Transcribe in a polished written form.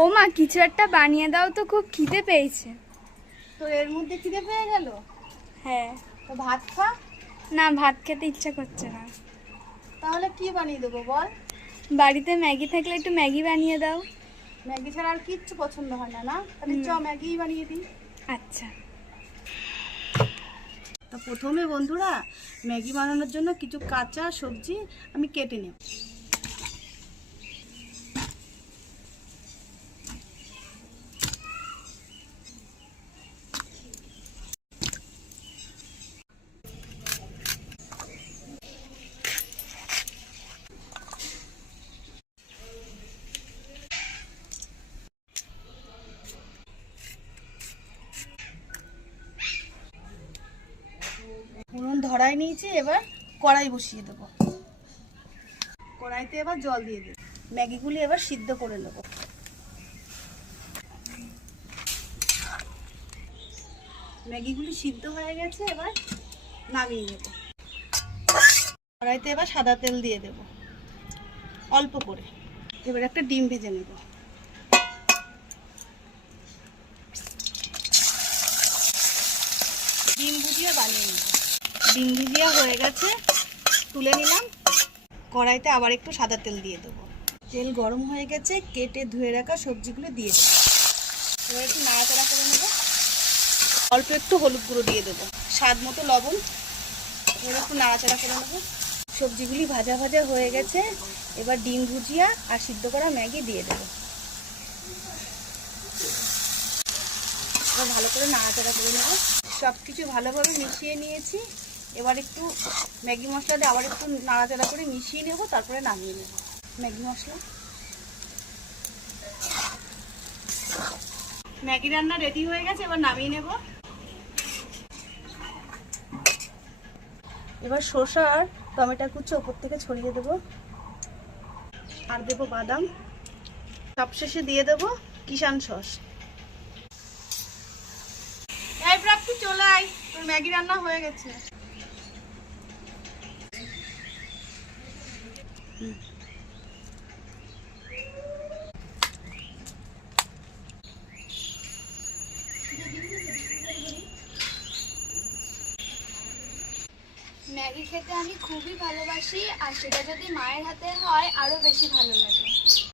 ও মা, কিছু একটা বানিয়ে দাও তো, খুব খিদে পেয়েছে। তো এর মধ্যে খিদে পেয়ে গেল? হ্যাঁ। তো ভাত খা। না, ভাত খেতে ইচ্ছা করছে না। তাহলে কি বানিয়ে দেবো বল? বাড়িতে ম্যাগি থাকলে একটু ম্যাগি বানিয়ে দাও। ম্যাগি ছাড়া আর কিচ্ছু পছন্দ হয় না, না? তাহলে চ ম্যাগিই বানিয়ে দিই। আচ্ছা। তো প্রথমে বন্ধুরা, ম্যাগি বানানোর জন্য কিছু কাঁচা সবজি আমি কেটে নেব। ফোড়ন ধরাই নিয়েছি, এবার কড়াই বসিয়ে দেবো। কড়াইতে এবার জল দিয়ে দেবো। ম্যাগিগুলি এবার সিদ্ধ করে নেব। ম্যাগিগুলি সিদ্ধ হয়ে গেছে, এবার নামিয়ে নেব। কড়াইতে এবার সাদা তেল দিয়ে দেব অল্প করে। এবার একটা ডিম ভেজে নেব। ডিম ভুজিয়া বানিয়ে নেব। ডিম ভুজিয়া হয়ে গেছে, তুলে নিলাম। কড়াইতে আবার একটু সাদা তেল দিয়ে দেবো। তেল গরম হয়ে গেছে, কেটে ধুয়ে রাখা সবজিগুলো দিয়ে দেবো। এবার একটু নাড়াচাড়া করে নেব। অল্প একটু হলুদ গুঁড়ো দিয়ে দেবো, স্বাদ মতো লবণ। এবার একটু নাড়াচাড়া করে নেব। সবজিগুলি ভাজা ভাজা হয়ে গেছে, এবার ডিম ভুজিয়া আর সিদ্ধ করা ম্যাগি দিয়ে দেবো। এবার ভালো করে নাড়াচাড়া করে নেব। সব কিছু ভালোভাবে মিশিয়ে নিয়েছি। এবার একটু ম্যাগি মশলা দিয়ে আবার একটু নাড়াচাড়া করে মিশিয়ে নেব, তারপরে নামিয়ে নেব। ম্যাগি মশলা, ম্যাগি রান্না রেডি হয়ে গেছে, এবার নামিয়ে নেব। এবার শসা আর টমেটো কুচি ওপর থেকে ছড়িয়ে দেব, আর দেব বাদাম। সবশেষে দিয়ে দেব কিষান সস। এই প্রাপ্তি, চলে আয়, তোর ম্যাগি রান্না হয়ে গেছে। ম্যাগি খেতে আমি খুবই ভালোবাসি, আর সেটা যদি মায়ের হাতে হয় আরো বেশি ভালো লাগে।